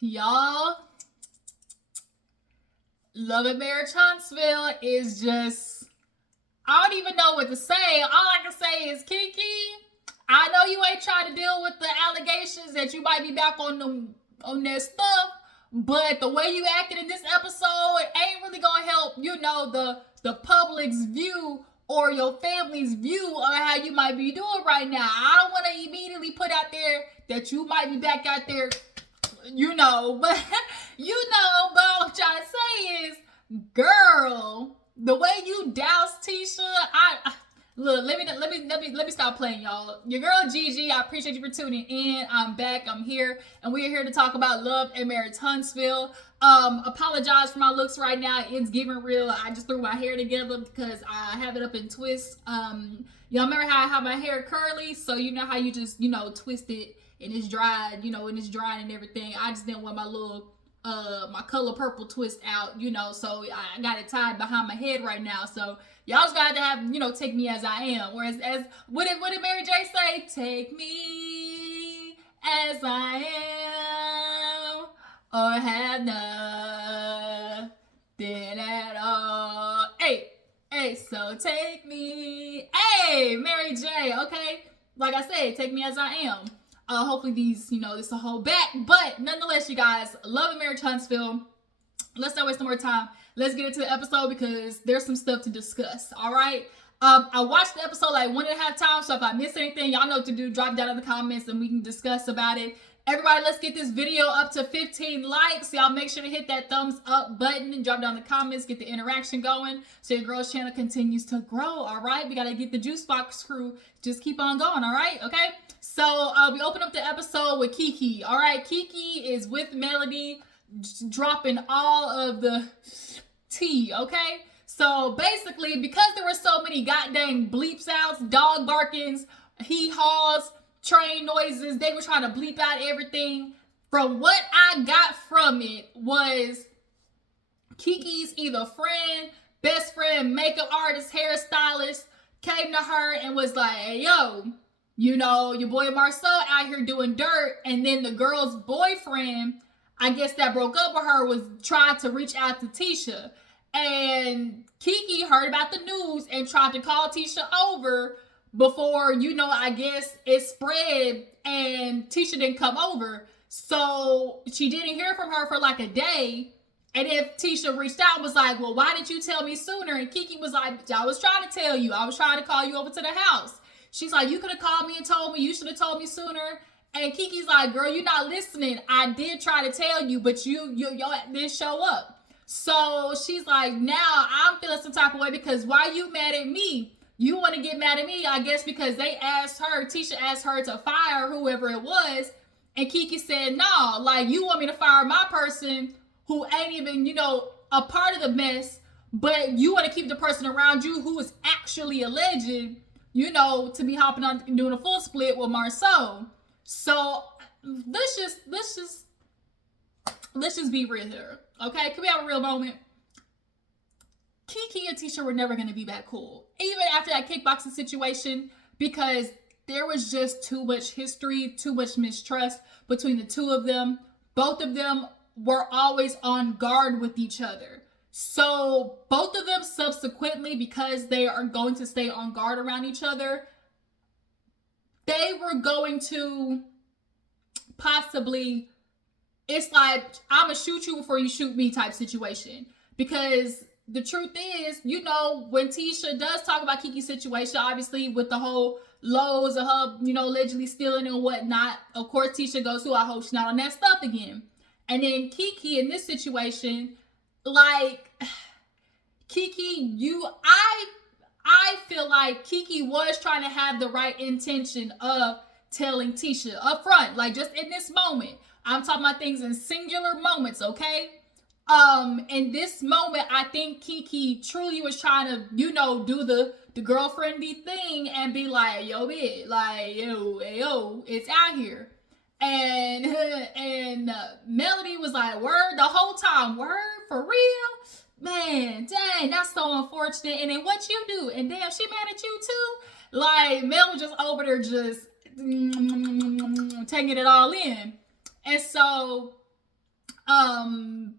Y'all, Love and Marriage Huntsville is just, I don't even know what to say. All I can say is, Keke, I know you ain't trying to deal with the allegations that you might be back on that stuff, but the way you acted in this episode ain't really gonna help, the public's view or your family's view of how you might be doing right now. I don't want to immediately put out there that you might be back out there, but but all I'm trying to say is, girl, the way you doused Tisha, look, let me stop playing, y'all. Your girl Gigi, I appreciate you for tuning in. I'm back, I'm here, and we're here to talk about Love and Marriage Huntsville. Apologize for my looks right now. It's giving real. I just threw my hair together because I have it up in twists. Y'all remember how I have my hair curly? So you know how you just, twist it and it's dried, and it's drying and everything. I just didn't want my little my color purple twist out, so I got it tied behind my head right now. So y'all just got to have, take me as I am. Or as what did Mary J say? Take me as I am, or have nothing at all. Hey, so take me. Hey, Mary J, okay? Like I said, take me as I am. Hopefully these, this will hold back. But nonetheless, you guys, Love and Marriage Huntsville. Let's not waste no more time. Let's get into the episode because there's some stuff to discuss. All right. I watched the episode like 1.5 times. So if I miss anything, y'all know what to do. Drop down in the comments and we can discuss about it. Everybody, let's get this video up to 15 likes. Y'all make sure to hit that thumbs up button and drop down the comments. Get the interaction going so your girl's channel continues to grow. All right. We got to get the Juice Box crew. Just keep on going. All right. Okay. So we open up the episode with Keke. All right, Keke is with Melody, dropping all of the tea. Okay, so basically, because there were so many goddamn bleeps outs, dog barkings, hee-haws, train noises, they were trying to bleep out everything. From what I got from it was Keke's either friend, best friend, makeup artist, hairstylist came to her and was like, hey, yo, your boy Marsau out here doing dirt. And then the girl's boyfriend, I guess that broke up with her, was trying to reach out to Tisha. And Keke heard about the news and tried to call Tisha over before, I guess it spread and Tisha didn't come over. So she didn't hear from her for like a day. And if Tisha reached out, was like, well, why didn't you tell me sooner? And Keke was like, I was trying to tell you. I was trying to call you over to the house. She's like, you could have called me and told me. You should have told me sooner. And Keke's like, girl, you're not listening. I did try to tell you, but you didn't show up. So she's like, now I'm feeling some type of way because why you mad at me? You want to get mad at me, I guess, because Tisha asked her to fire whoever it was. And Keke said, no, like you want me to fire my person who ain't even, a part of the mess, but you want to keep the person around you who is actually alleged, to be hopping on and doing a full split with Marsau. So let's just be real here, okay? Can we have a real moment? Keke and Tisha were never going to be that cool, even after that kickboxing situation, because there was just too much history, too much mistrust between the two of them. Both of them were always on guard with each other. So both of them subsequently, because they are going to stay on guard around each other, they were going to possibly, it's like, I'm going to shoot you before you shoot me type situation. Because the truth is, when Tisha does talk about Keke's situation, obviously with the whole lows of her, allegedly stealing and whatnot, of course Tisha goes to, I hope she's not on that stuff again. And then Keke in this situation, like, Keke, I feel like Keke was trying to have the right intention of telling Tisha up front, like just in this moment. I'm talking about things in singular moments, okay? In this moment, I think Keke truly was trying to, do the girlfriendy thing and be like, yo, bitch, like, yo, it's out here. And Melody was like, word the whole time, word for real? Man, dang, that's so unfortunate. And then what you do? And damn, she mad at you too? Like, Mel was just over there just taking it all in. And so Um,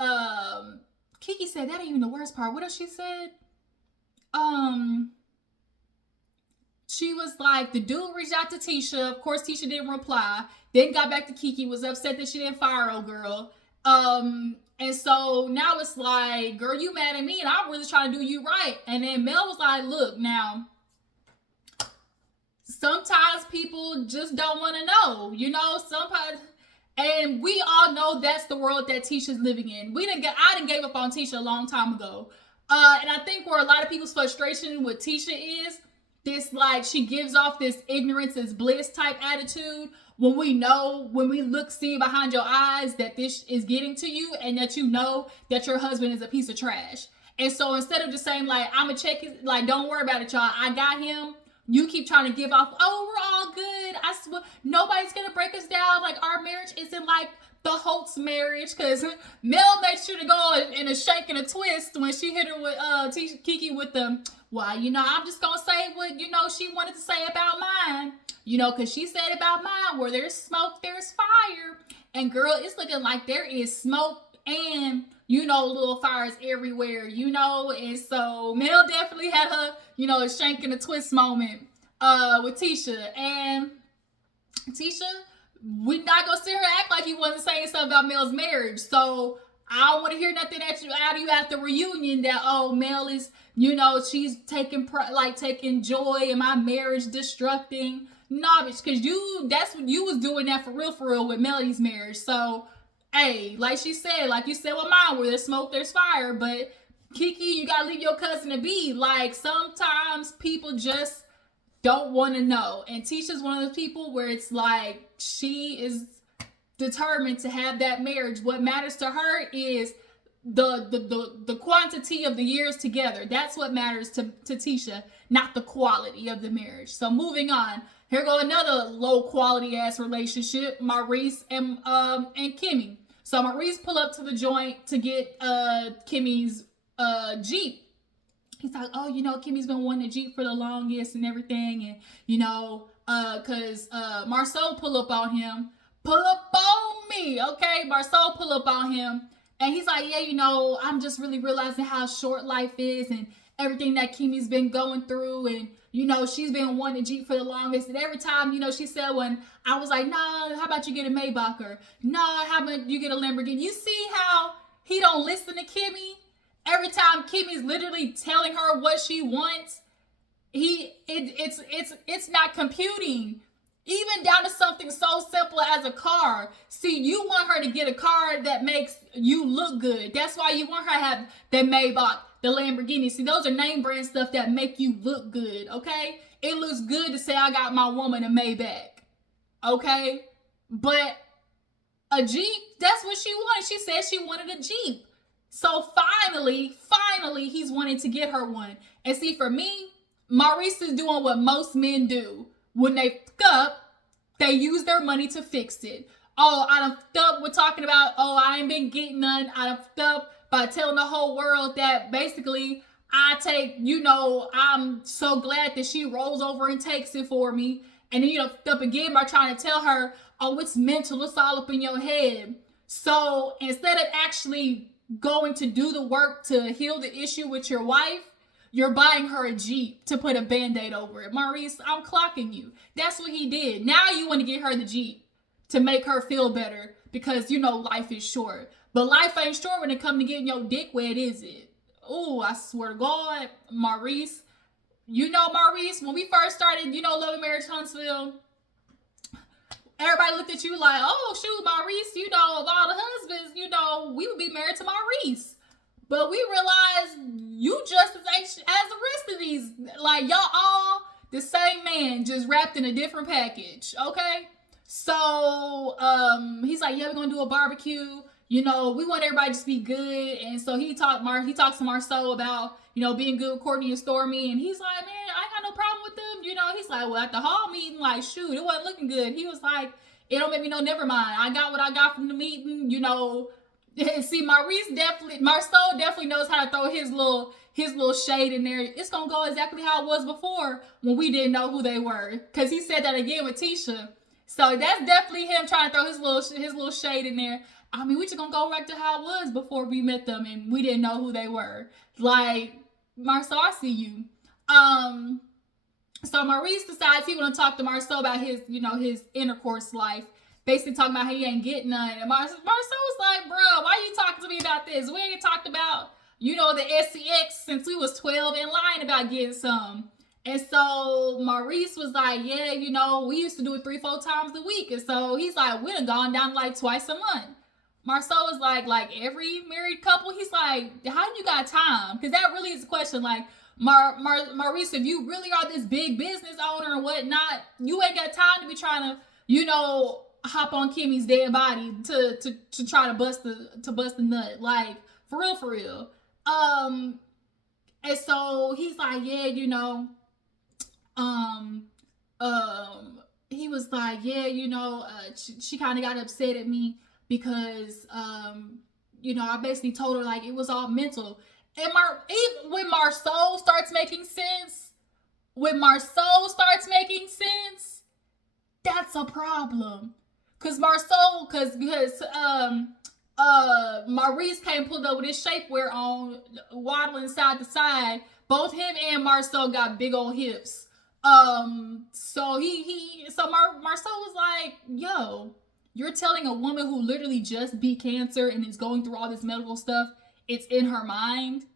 Keke said that ain't even the worst part. What else she said? Um, she was like, the dude reached out to Tisha. Of course, Tisha didn't reply. Then got back to Keke, was upset that she didn't fire old girl. And so now it's like, girl, you mad at me and I'm really trying to do you right. And then Mel was like, look, now, sometimes people just don't want to know, you know, sometimes. And we all know that's the world that Tisha's living in. I didn't gave up on Tisha a long time ago. And I think where a lot of people's frustration with Tisha is, this like she gives off this ignorance is bliss type attitude when we know, when we see behind your eyes that this is getting to you and that you know that your husband is a piece of trash. And so instead of just saying like, I'm gonna check it, like, don't worry about it, y'all, I got him. You keep trying to give off, oh, we're all good. I swear, nobody's gonna break us down. Like, our marriage isn't like the Holtz marriage, because Mel made sure to go in a shake and a twist when she hit her with Keke with the, well, you know, I'm just gonna say what, you know, she wanted to say about mine. You know, because she said about mine, where there's smoke, there's fire. And girl, it's looking like there is smoke and, you know, little fires everywhere, you know. And so Mel definitely had her, you know, a shank and a twist moment with Tisha. And Tisha, we're not gonna sit here and act like you wasn't saying something about Mel's marriage. So I don't want to hear nothing out of you at the reunion that, oh, Mel is, you know, she's taking joy in my marriage destructing. No, bitch, because that's what you was doing that for real with Melody's marriage. So, hey, like she said, like you said with mine, where there's smoke, there's fire. But Keke, you gotta leave your cousin to be. Like, sometimes people just don't want to know. And Tisha's one of those people where it's like she is determined to have that marriage. What matters to her is the quantity of the years together. That's what matters to Tisha, not the quality of the marriage. So moving on. Here go another low quality ass relationship, Maurice and Kimmy. So Maurice pull up to the joint to get Kimmy's Jeep. He's like, oh, you know, Kimmy's been wanting a Jeep for the longest and everything. And, you know, because Marsau pull up on him. Pull up on me, okay? Marsau pull up on him. And he's like, yeah, you know, I'm just really realizing how short life is and everything that Kimmy's been going through. And, you know, she's been wanting a Jeep for the longest. And every time, you know, she said when I was like, nah, how about you get a Maybach? Or, nah, how about you get a Lamborghini? You see how he don't listen to Kimmy? Every time Kimmy's literally telling her what she wants, it's not computing. Even down to something so simple as a car. See, you want her to get a car that makes you look good. That's why you want her to have the Maybach, the Lamborghini. See, those are name brand stuff that make you look good, okay? It looks good to say I got my woman a Maybach, okay? But a Jeep, that's what she wanted. She said she wanted a Jeep. So finally, he's wanting to get her one. And see, for me, Maurice is doing what most men do. When they fuck up, they use their money to fix it. Oh, I done fucked up. We're talking about, oh, I ain't been getting none. I done fucked up by telling the whole world that basically I take, you know, I'm so glad that she rolls over and takes it for me. And then you done fucked up again by trying to tell her, oh, it's mental. It's all up in your head. So instead of actually going to do the work to heal the issue with your wife, you're buying her a Jeep to put a Band-Aid over it. Maurice, I'm clocking you. That's what he did. Now you want to get her the Jeep to make her feel better because, you know, life is short. But life ain't short when it comes to getting your dick wet, is it? Oh, I swear to God, Maurice. You know, Maurice, when we first started, you know, loving Marriage Huntsville, everybody looked at you like, oh, shoot, Maurice, you know, of all the husbands, you know, we would be married to Maurice. But we realized you just as anxious as the rest of these. Like, y'all all the same man, just wrapped in a different package, okay? So, he's like, yeah, we're going to do a barbecue. You know, we want everybody to be good. And so he talks to Marsau about, you know, being good with Courtney and Stormy. And he's like, man, I ain't got no problem with them. You know, he's like, well, at the hall meeting, like, shoot, it wasn't looking good. He was like, it don't make me no, never mind. I got what I got from the meeting, you know. See, Marsau definitely knows how to throw his little shade in there. It's gonna go exactly how it was before when we didn't know who they were. Cause he said that again with Tisha. So that's definitely him trying to throw his little shade in there. I mean, we just gonna go back to how it was before we met them and we didn't know who they were. Like, Marsau, I see you. So Maurice decides he want to talk to Marsau about his, his intercourse life. Basically talking about how he ain't getting none. And Marsau was like, bro, why are you talking to me about this? We ain't talked about, the SCX since we was 12 and lying about getting some. And so Maurice was like, yeah, we used to do it 3-4 times a week. And so he's like, we done gone down like twice a month. Marsau was like every married couple, he's like, how do you got time? Because that really is a question. Like, Maurice, if you really are this big business owner and whatnot, you ain't got time to be trying to, hop on Kimmy's dead body to try to bust the nut. Like, for real. And so he's like, yeah, he was like, yeah, she kind of got upset at me because, I basically told her like it was all mental. And when Marsau starts making sense, that's a problem. Because Maurice came pulled up with his shapewear on, waddling side to side. Both him and Marsau got big old hips. So Marsau was like, yo, you're telling a woman who literally just beat cancer and is going through all this medical stuff, it's in her mind.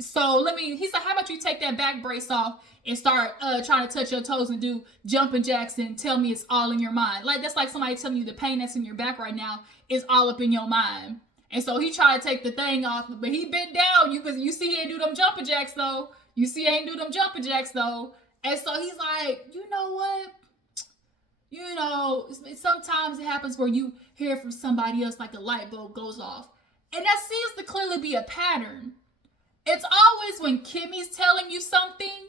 So he's like, how about you take that back brace off and start trying to touch your toes and do jumping jacks and tell me it's all in your mind. Like, that's like somebody telling you the pain that's in your back right now is all up in your mind. And so he tried to take the thing off, but he bent down. You see he ain't do them jumping jacks though. And so he's like, you know what? Sometimes it happens where you hear from somebody else like a light bulb goes off. And that seems to clearly be a pattern. It's always when Kimmy's telling you something,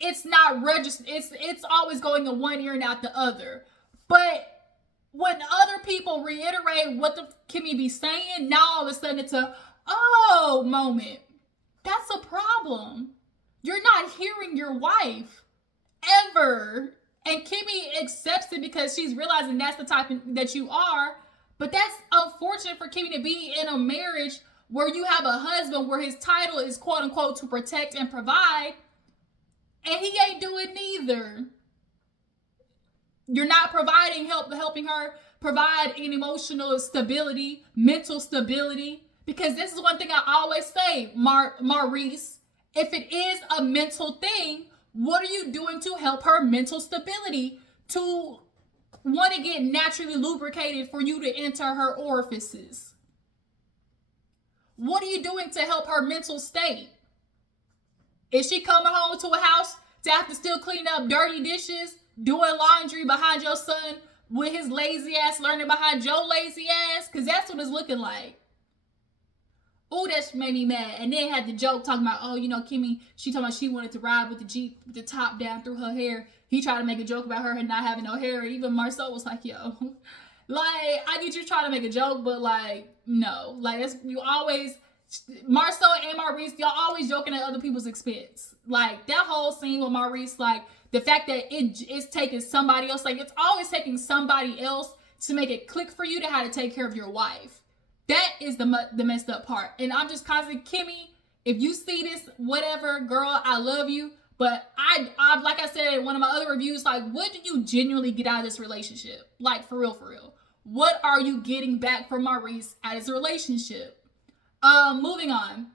it's not registered. It's always going in one ear and out the other. But when other people reiterate what the Kimmy be saying, now all of a sudden it's a moment. That's a problem. You're not hearing your wife ever. And Kimmy accepts it because she's realizing that's the type that you are. But that's unfortunate for Kimmy to be in a marriage where you have a husband where his title is quote unquote to protect and provide, and he ain't doing neither. You're not helping her provide an emotional stability, mental stability, because this is one thing I always say, Maurice, if it is a mental thing, what are you doing to help her mental stability to want to get naturally lubricated for you to enter her orifices? What are you doing to help her mental state? Is she coming home to a house to have to still clean up dirty dishes, doing laundry behind your son with his lazy ass learning behind your lazy ass? Because that's what it's looking like. Oh, that made me mad. And then had the joke talking about, Kimmy, she talking about she wanted to ride with the Jeep with the top down through her hair. He tried to make a joke about her not having no hair. And even Marsau was like, yo, like, I get you trying to make a joke, but like, no. Like, you always, Marsau and Maurice, y'all always joking at other people's expense. Like, that whole scene with Maurice, like, the fact that it's taking somebody else, like, it's always taking somebody else to make it click for you to how to take care of your wife. That is the messed up part. And I'm just constantly, Kimmy, if you see this, whatever, girl, I love you. But I like I said in one of my other reviews, like, what do you genuinely get out of this relationship? Like, for real. What are you getting back from Maurice out of his relationship? Moving on.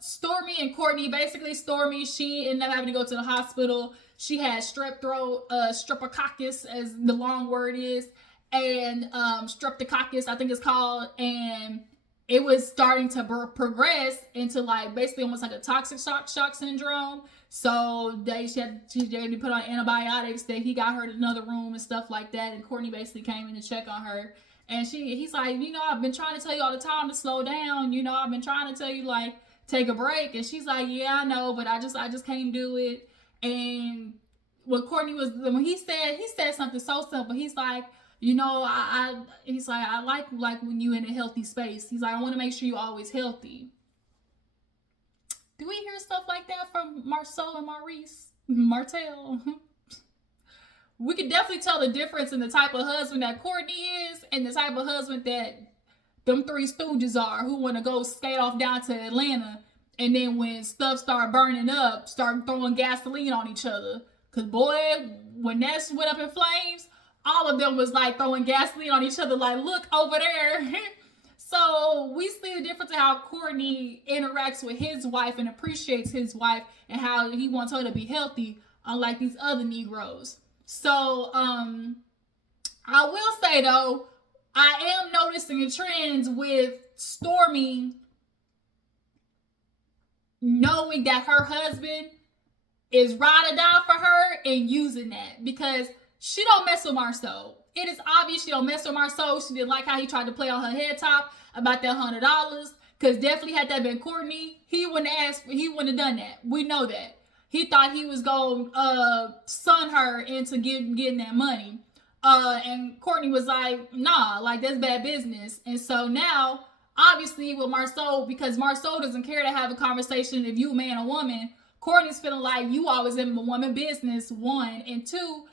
Stormy and Courtney, basically Stormy, she ended up having to go to the hospital. She had strep throat, streptococcus as the long word is, and streptococcus, I think it's called, and it was starting to progress into like basically almost like a toxic shock syndrome. So she had to put on antibiotics. That he got her in another room and stuff like that. And Courtney basically came in to check on her. And he's like, I've been trying to tell you all the time to slow down. I've been trying to tell you like take a break. And she's like, yeah, I know, but I just can't do it. And when he said something so simple. He's like, he's like, I like when you in a healthy space. He's like, I want to make sure you're always healthy. Do we hear stuff like that from Marsau and Maurice? Martell? we can definitely tell the difference in the type of husband that Courtney is and the type of husband that them three stooges are, who want to go skate off down to Atlanta, and then when stuff start burning up, start throwing gasoline on each other. Cause boy, when that went up in flames, all of them was like throwing gasoline on each other, like, look over there. So we see the difference in how Courtney interacts with his wife and appreciates his wife and how he wants her to be healthy, unlike these other Negroes. So I will say though, I am noticing a trend with Stormy knowing that her husband is ride or die for her and using that, because she don't mess with Marsau. It is obvious she don't mess with Marsau. She didn't like how he tried to play on her head top about that $100. Cause definitely had that been Courtney, he wouldn't have done that. We know that. He thought he was gonna son her into getting that money. And Courtney was like, nah, like that's bad business. And so now, obviously with Marsau, because Marsau doesn't care to have a conversation if you a man or woman, Courtney's feeling like you always in the woman business, one. And two,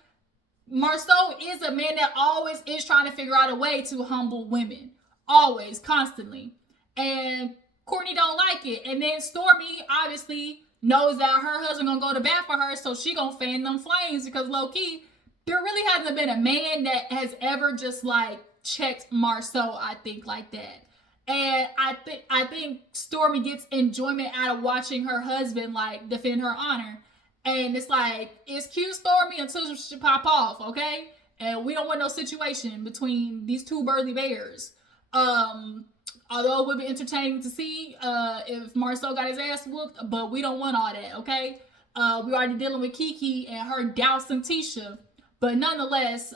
Marsau is a man that always is trying to figure out a way to humble women. Always, constantly. And Courtney don't like it. And then Stormy obviously knows that her husband gonna go to bat for her, so she gonna fan them flames, because low key, there really hasn't been a man that has ever just like checked Marsau, I think, like that. And I think Stormy gets enjoyment out of watching her husband like defend her honor. And it's like, it's cute, Stormy, until she pop off, okay? And we don't want no situation between these two burly bears. Although it would be entertaining to see if Marsau got his ass whooped, but we don't want all that, okay? We already dealing with Keke and her dousing Tisha. But nonetheless,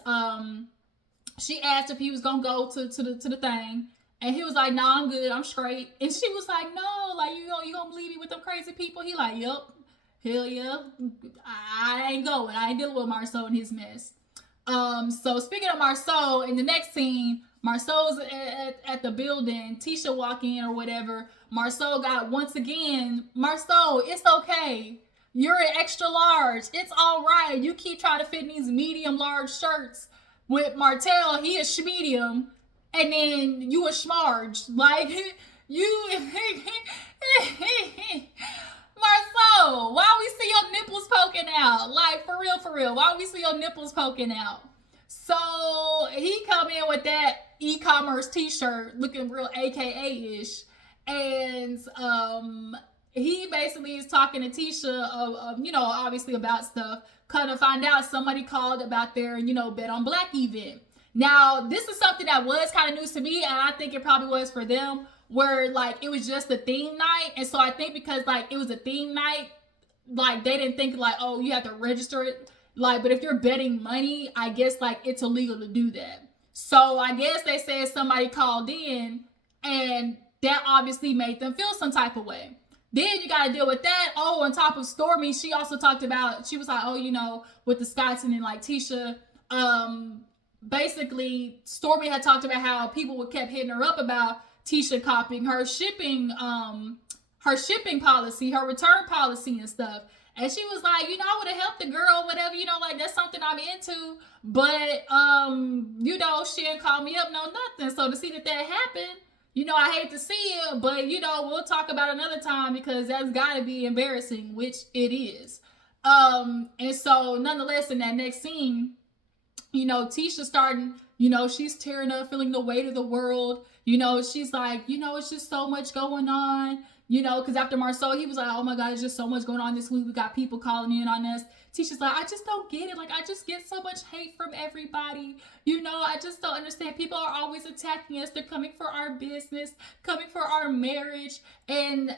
she asked if he was gonna go to the thing. And he was like, nah, I'm good, I'm straight. And she was like, no, like, you gonna leave me with them crazy people? He like, yep, hell yeah, I ain't going. I ain't dealing with Marsau and his mess. So speaking of Marsau, in the next scene, Marsau's at the building, Tisha walk in or whatever. Marsau got, once again, Marsau, it's okay. You're an extra large. It's all right. You keep trying to fit in these medium large shirts. With Martell, he is medium. And then you a schmarge. Like, you... Marsau, why we see your nipples poking out? Like, for real. Why we see your nipples poking out? So, he come in with that e-commerce t-shirt looking real AKA-ish. And, he basically is talking to Tisha of obviously about stuff. Kind of find out somebody called about their, Bet on Black event. Now, this is something that was kind of news to me, and I think it probably was for them, where, like, it was just a theme night. And so I think because, like, it was a theme night, like, they didn't think, like, oh, you have to register it. Like, but if you're betting money, I guess, like, it's illegal to do that. So I guess they said somebody called in, and that obviously made them feel some type of way. Then you got to deal with that. Oh, on top of Stormy, she also talked about, she was like, oh, with the Scots and then, like, Tisha, basically, Stormy had talked about how people kept hitting her up about Tisha copying her shipping policy, her return policy and stuff. And she was like, I would have helped the girl, whatever, like, that's something I'm into. But, she didn't call me up, no nothing. So to see that happened, I hate to see it, but, we'll talk about another time, because that's got to be embarrassing, which it is. And so nonetheless, in that next scene, Tisha starting, she's tearing up, feeling the weight of the world. She's like, it's just so much going on, because after Marsau, he was like, oh my God, there's just so much going on this week. We got people calling in on us. Tisha's like, I just don't get it. Like, I just get so much hate from everybody. I just don't understand. People are always attacking us. They're coming for our business, coming for our marriage. And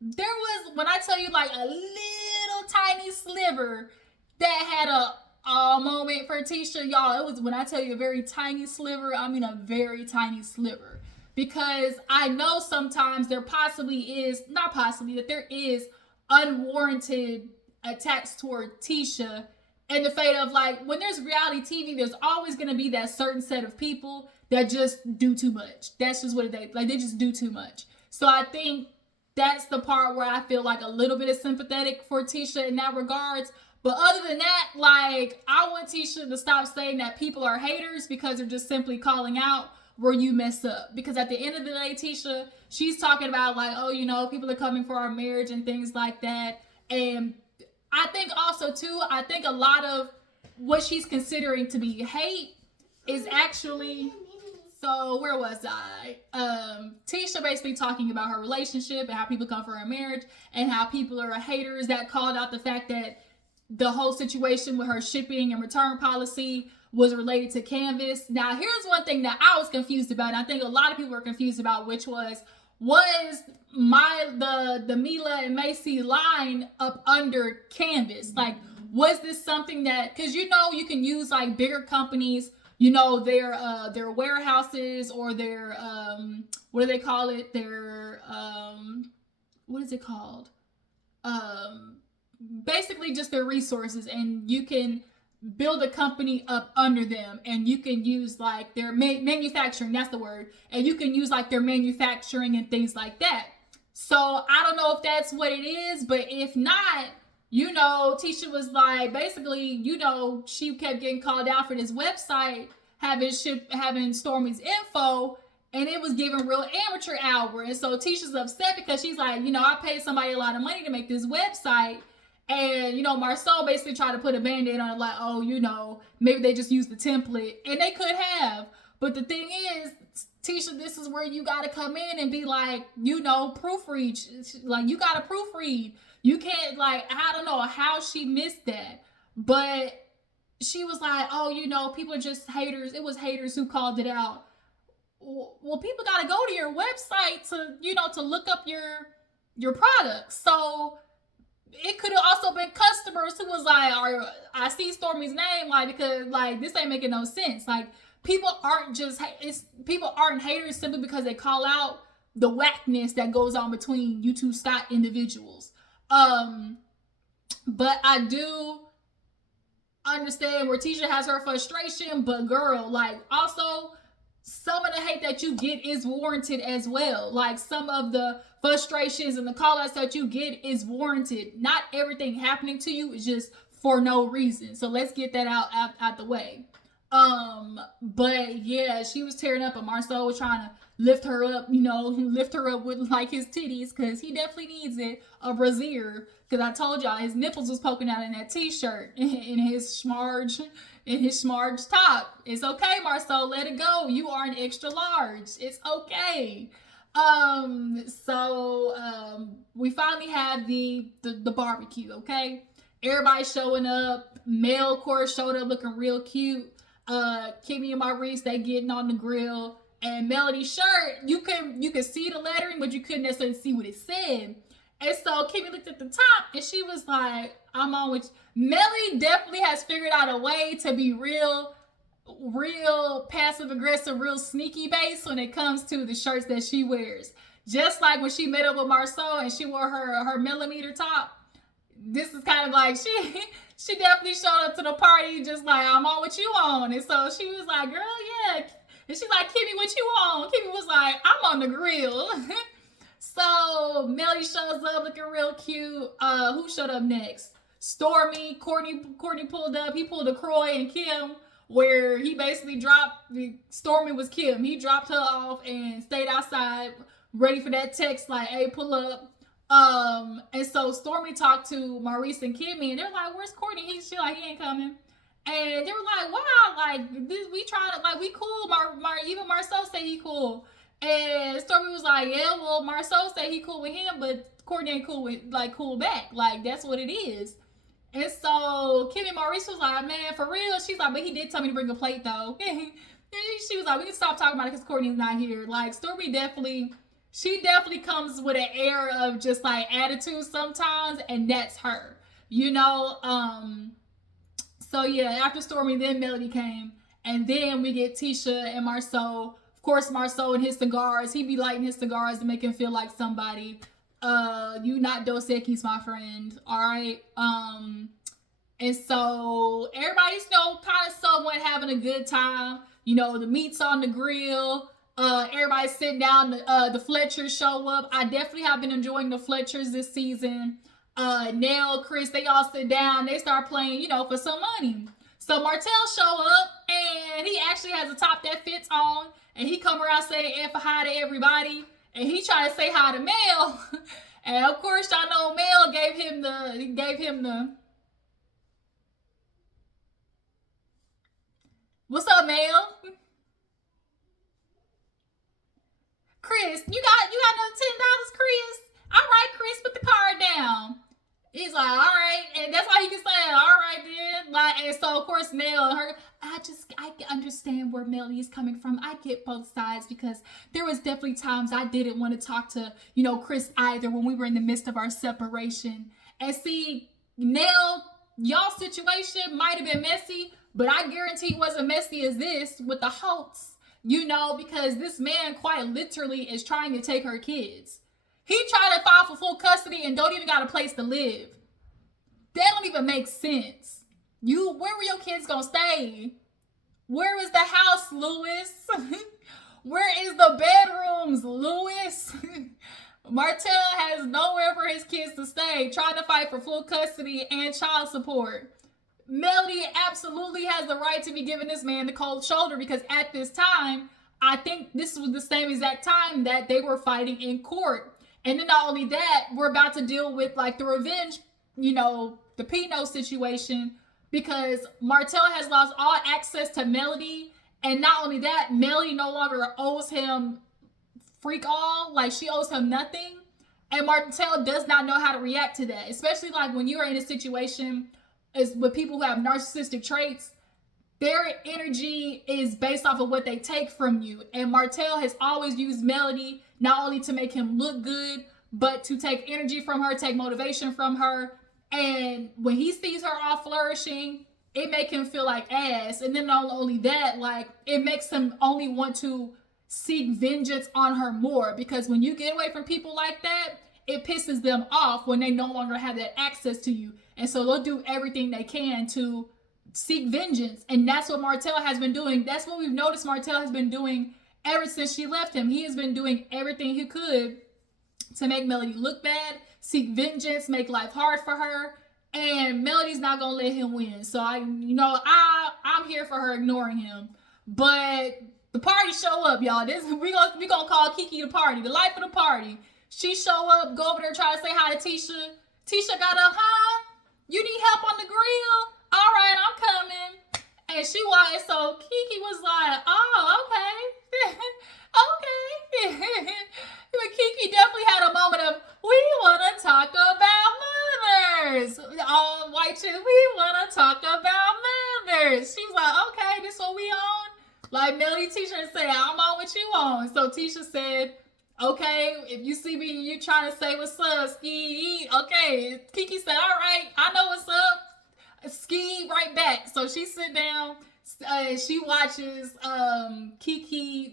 there was, when I tell you, like, a little tiny sliver that had a moment for Tisha, y'all. It was, when I tell you a very tiny sliver, I mean a very tiny sliver. Because I know sometimes there that there is unwarranted attacks toward Tisha, and the fate of, like, when there's reality TV, there's always going to be that certain set of people that just do too much. That's just what they just do too much. So I think that's the part where I feel like a little bit of sympathetic for Tisha in that regards. But other than that, like, I want Tisha to stop saying that people are haters because they're just simply calling out where you mess up. Because at the end of the day, Tisha, she's talking about like, oh, you know, people are coming for our marriage and things like that. And I think also too, I think a lot of what she's considering to be hate is actually, so where was I? Tisha basically talking about her relationship and how people come for her marriage and how people are haters, that called out the fact that the whole situation with her shipping and return policy was related to Canvas. Now, here's one thing that I was confused about, and I think a lot of people were confused about, which was the Mila and Macy line up under Canvas? Like, was this something that, because you know you can use like bigger companies, you know, their warehouses or their what do they call it? Their what is it called? Basically just their resources, and you can build a company up under them, and you can use like their manufacturing, that's the word, and you can use like their manufacturing and things like that. So I don't know if that's what it is, but if not, you know, Tisha was like, basically, you know, she kept getting called out for this website having Stormy's info, and it was giving real amateur hour. And so Tisha's upset because she's like, you know, I paid somebody a lot of money to make this website. And, you know, Marsau basically tried to put a band-aid on it, like, oh, you know, maybe they just used the template. And they could have. But the thing is, Tisha, this is where you got to come in and be like, you know, proofread. Like, you got to proofread. You can't, like, I don't know how she missed that. But she was like, oh, you know, people are just haters. It was haters who called it out. Well, people got to go to your website to, you know, to look up your products. So it could have also been customers who was like, I see Stormy's name, like, because like this ain't making no sense. Like, people aren't haters simply because they call out the whackness that goes on between you two Scott individuals. But I do understand where Tisha has her frustration, but girl, like, also some of the hate that you get is warranted as well. Like, some of the frustrations and the call-outs that you get is warranted. Not everything happening to you is just for no reason. So let's get that out the way. But yeah, she was tearing up, and Marsau was trying to lift her up, you know, lift her up with like his titties, because he definitely needs it, a brassiere, because I told y'all his nipples was poking out in that t-shirt in his smarge top. It's okay, Marsau, let it go. You are an extra large. It's okay. We finally had the barbecue, okay? Everybody showing up. Male chorus showed up looking real cute. Kimmy and Maurice, they getting on the grill. And Melody's shirt, you could see the lettering, but you couldn't necessarily see what it said. And so Kimmy looked at the top, and she was like, I'm on with you. Melly definitely has figured out a way to be real passive aggressive, real sneaky base when it comes to the shirts that she wears. Just like when she met up with Marsau and she wore her millimeter top. This is kind of like she definitely showed up to the party just like, I'm on what you on. And so she was like, girl, yeah. And she's like, Kimmy, what you on? Kimmy was like, I'm on the grill. So Melly shows up looking real cute. Who showed up next? Stormy. Courtney pulled up. He pulled a Croy and Kim, where he basically Stormy was Kim. He dropped her off and stayed outside ready for that text like, hey, pull up. And so Stormy talked to Maurice and Kimmy, and they're like, where's Courtney? She like, he ain't coming. And they were like, wow, like, we trying to, like, we cool. Even Marsau said he cool. And Stormy was like, yeah, well, Marsau said he cool with him, but Courtney ain't cool back. Like, that's what it is. And so Kimmy Maurice was like, man, for real? She's like, but he did tell me to bring a plate, though. And she was like, we can stop talking about it because Courtney's not here. Like, Stormy definitely comes with an air of just, like, attitude sometimes, and that's her, you know? So, yeah, after Stormy, then Melody came, and then we get Tisha and Marsau. Of course, Marsau and his cigars. He be lighting his cigars to make him feel like somebody. You not Dos Equis, my friend. All right. And so everybody's, you know, kind of somewhat having a good time. You know, the meat's on the grill. Everybody's sitting down. The Fletchers show up. I definitely have been enjoying the Fletchers this season. Nell, Chris, they all sit down. They start playing, you know, for some money. So Martell show up, and he actually has a top that fits on, and he come around saying F hi to everybody, and he try to say hi to Mel. And of course, y'all know Mel gave him the what's up, Mel? Chris, you got another $10, Chris? All right, Chris, put the card down. He's like, all right, and that's why he can say, all right, then. Like, and so of course, Nell and her, I understand where Melody is coming from. I get both sides, because there was definitely times I didn't want to talk to, you know, Chris either when we were in the midst of our separation. And see, Nell, y'all situation might have been messy, but I guarantee it wasn't messy as this with the Holtz, you know, because this man quite literally is trying to take her kids. He tried to file for full custody and don't even got a place to live. That don't even make sense. Where were your kids gonna stay? Where is the house, Lewis? Where is the bedrooms, Lewis? Martell has nowhere for his kids to stay, trying to fight for full custody and child support. Melody absolutely has the right to be giving this man the cold shoulder, because at this time, I think this was the same exact time that they were fighting in court. And then not only that, we're about to deal with like the revenge, you know, the Pino situation, because Martell has lost all access to Melody. And not only that, Melody no longer owes him freak all, like she owes him nothing. And Martell does not know how to react to that, especially like when you're in a situation is with people who have narcissistic traits. Their energy is based off of what they take from you. And Martell has always used Melody not only to make him look good, but to take energy from her, take motivation from her. And when he sees her all flourishing, it makes him feel like ass. And then not only that, like it makes him only want to seek vengeance on her more. Because when you get away from people like that, it pisses them off when they no longer have that access to you. And so they'll do everything they can to seek vengeance. And that's what Martell has been doing. That's what we've noticed Martell has been doing ever since she left him. He has been doing everything he could to make Melody look bad, seek vengeance, make life hard for her. And Melody's not gonna let him win. So I'm here for her ignoring him. But the party show up, y'all. We gonna call Keke the party, the life of the party. She show up, go over there, try to say hi to Tisha. Tisha got up, huh? You need help on the grill? All right, I'm coming. And she was, so Keke was like, oh, okay. Okay. But Keke definitely had a moment of, we want to talk about mothers. All white chicks, we want to talk about mothers. She was like, okay, this what we on? Like Melody Tisha said, I'm on what you on. So Tisha said, okay, if you see me and you trying to say what's up, ski, okay. Keke said, all right, I know what's up. Ski right back. So she sit down. She watches Keke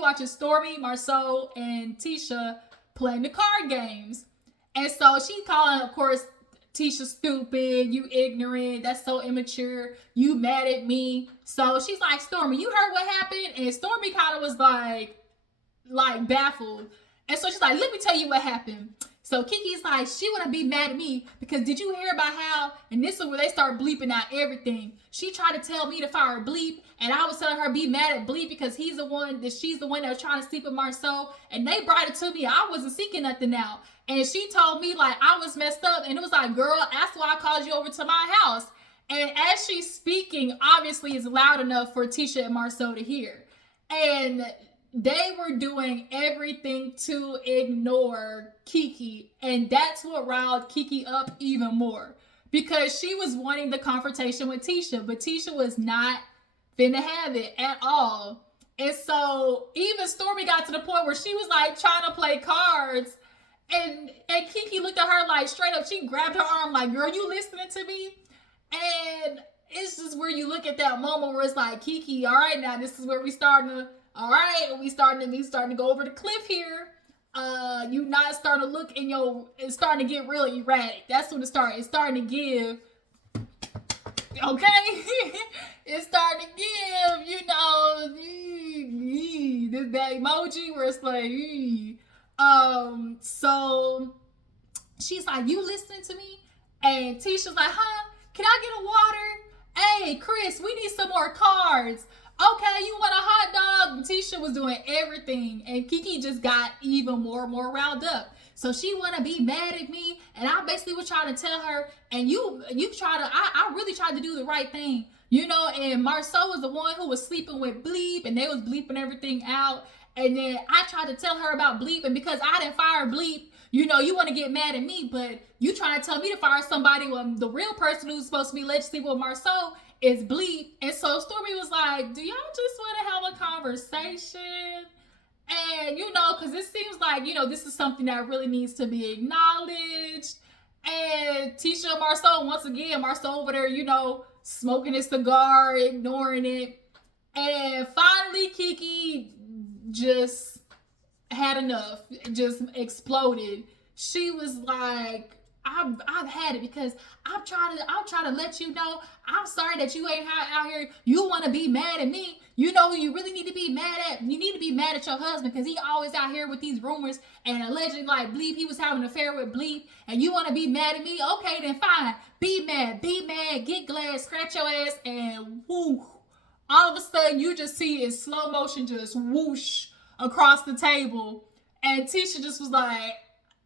watches Stormy, Marsau, and Tisha playing the card games. And so she calling, of course, Tisha stupid, you ignorant, that's so immature, you mad at me. So she's like, Stormy, you heard what happened? And Stormy kind of was like baffled. And so she's like, let me tell you what happened. So Keke's like, she want to be mad at me because did you hear about how, and this is where they start bleeping out everything. She tried to tell me to fire Bleep, and I was telling her be mad at Bleep because she's the one that was trying to sleep with Marsau, and they brought it to me. I wasn't seeking nothing out. And she told me like I was messed up, and it was like, girl, that's why I called you over to my house. And as she's speaking, obviously it's loud enough for Tisha and Marsau to hear. And they were doing everything to ignore Keke, and that's what riled Keke up even more because she was wanting the confrontation with Tisha, but Tisha was not finna have it at all. And so even Stormy got to the point where she was like trying to play cards, and Keke looked at her like straight up. She grabbed her arm like, girl, you listening to me? And it's just where you look at that moment where it's like, Keke, all right, now this is where we starting to. All right, we starting to go over the cliff here. You not starting to look in it's starting to get really erratic. That's when it started. It's starting to give. Okay, it's starting to give. That emoji where it's like. So She's like, you listening to me? And Tisha's like, huh? Can I get a water? Hey, Chris, we need some more cards. Okay, you want a hot dog? Tisha was doing everything, and Keke just got even more and more riled up. So she want to be mad at me, and I basically was trying to tell her, and you try to, I really tried to do the right thing, and Marsau was the one who was sleeping with Bleep, and they was bleeping everything out, and then I tried to tell her about Bleep, and because I didn't fire Bleep, you want to get mad at me, but you trying to tell me to fire somebody when the real person who's supposed to be legislating with Marsau is Bleep. And so Stormy was like, do y'all just want to have a conversation? And, because it seems like, this is something that really needs to be acknowledged. And Tisha and Marsau, once again, Marsau over there, smoking his cigar, ignoring it. And finally, Keke just had enough, just exploded. She was like, I've had it, because I'm trying to let you know, I'm sorry that you ain't out here. You want to be mad at me. You know who you really need to be mad at? You need to be mad at your husband, because he always out here with these rumors and alleging like Bleep, he was having an affair with Bleep, and you want to be mad at me? Okay, then fine. Be mad, get glad, scratch your ass, and whoo. All of a sudden, you just see in slow motion just whoosh across the table. And Tisha just was like,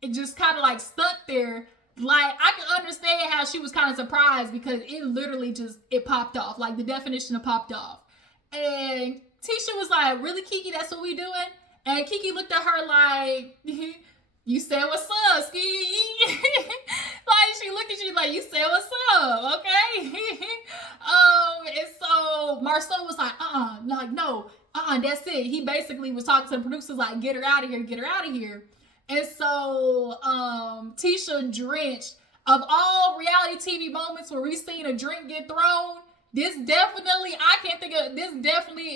it just kind of like stuck there. Like, I can understand how she was kind of surprised, because it literally it popped off. Like, the definition of popped off. And Tisha was like, really, Keke, that's what we doing? And Keke looked at her like, you said what's up, Ski? Like, she looked at you like, you said what's up, okay? And so Marsau was like, no, that's it. He basically was talking to the producers like, get her out of here. And so Tisha, drenched, of all reality TV moments where we've seen a drink get thrown, this definitely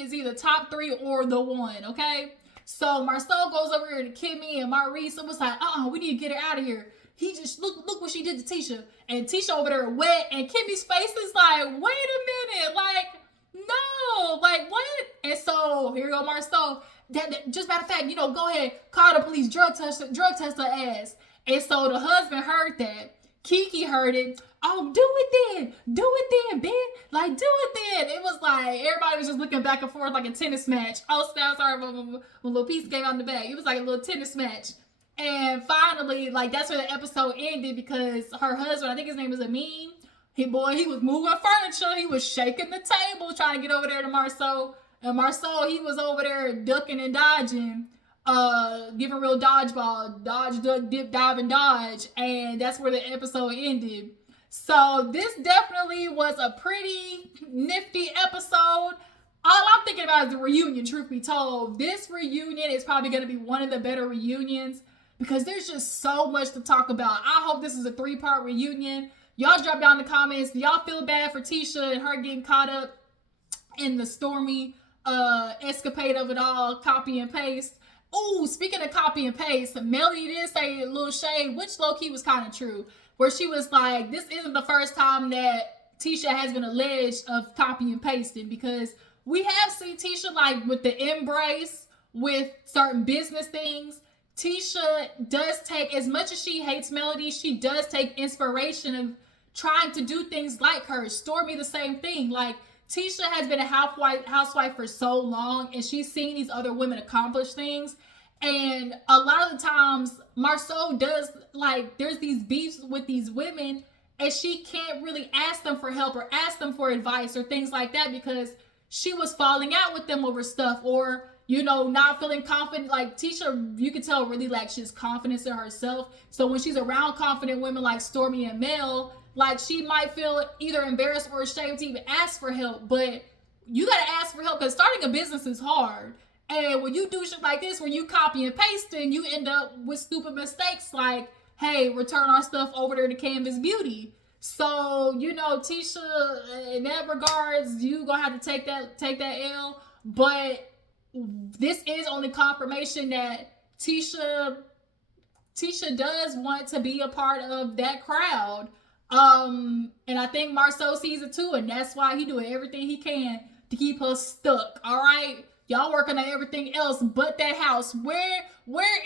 is either top 3 or the one, okay? So Marsau goes over here to Kimmy and Maurice and was like, we need to get her out of here. He just, look what she did to Tisha. And Tisha over there wet, and Kimmy's face is like, wait a minute, like, no, like, what? And so here go Marsau. That just matter of fact, go ahead, call the police, drug test her ass. And so the husband heard that. Keke heard it. Oh, do it then, Ben. Like, do it then. It was like, everybody was just looking back and forth like a tennis match. Oh, sorry, my little piece came out in the bag. It was like a little tennis match. And finally, like, that's where the episode ended, because her husband, I think his name is Amin, he was moving furniture. He was shaking the table, trying to get over there to Marsau. And Marsau, he was over there ducking and dodging, giving real dodgeball, dodge, duck, dip, dive, and dodge. And that's where the episode ended. So this definitely was a pretty nifty episode. All I'm thinking about is the reunion, truth be told. This reunion is probably going to be one of the better reunions, because there's just so much to talk about. I hope this is a 3-part reunion. Y'all drop down in the comments. Do y'all feel bad for Tisha and her getting caught up in the Stormy escapade of it all, copy and paste? Oh, speaking of copy and paste, Melody did say a little shade, which low-key was kind of true, where she was like, this isn't the first time that Tisha has been alleged of copy and pasting, because we have seen Tisha, like, with the embrace, with certain business things. Tisha does take, as much as she hates Melody, she does take inspiration of trying to do things like her. Stormy, the same thing. Like, Tisha has been a housewife for so long, and she's seen these other women accomplish things. And a lot of the times, Marsau does, like, there's these beefs with these women, and she can't really ask them for help or ask them for advice or things like that, because she was falling out with them over stuff, or, not feeling confident. Like, Tisha, you can tell, really, like, she's confidence in herself. So when she's around confident women like Stormy and Mel, like, she might feel either embarrassed or ashamed to even ask for help. But you got to ask for help, because starting a business is hard. And when you do shit like this, when you copy and paste, and you end up with stupid mistakes like, hey, return our stuff over there to Canvas Beauty. So, Tisha, in that regards, you gonna have to take that L. But this is only confirmation that Tisha does want to be a part of that crowd. And I think Marsau sees it too, and that's why he doing everything he can to keep her stuck. All right. Y'all working on everything else but that house. Where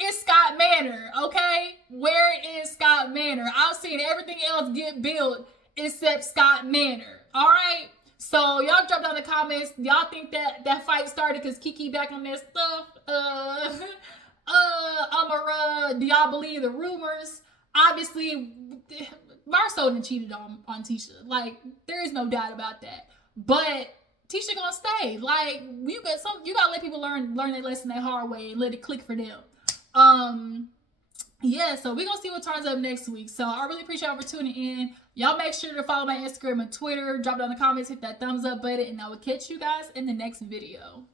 is Scott Manor? Okay? Where is Scott Manor? I've seen everything else get built except Scott Manor. Alright? So y'all drop down in the comments. Y'all think that fight started because Keke back on that stuff? Do y'all believe the rumors? Obviously, Marsau done cheated on Tisha. Like, there is no doubt about that. But Tisha gonna stay. Like, you gotta let people learn their lesson the hard way and let it click for them. Yeah, so we're gonna see what turns up next week. So I really appreciate y'all for tuning in. Y'all make sure to follow my Instagram and Twitter. Drop down in the comments, hit that thumbs up button, and I will catch you guys in the next video.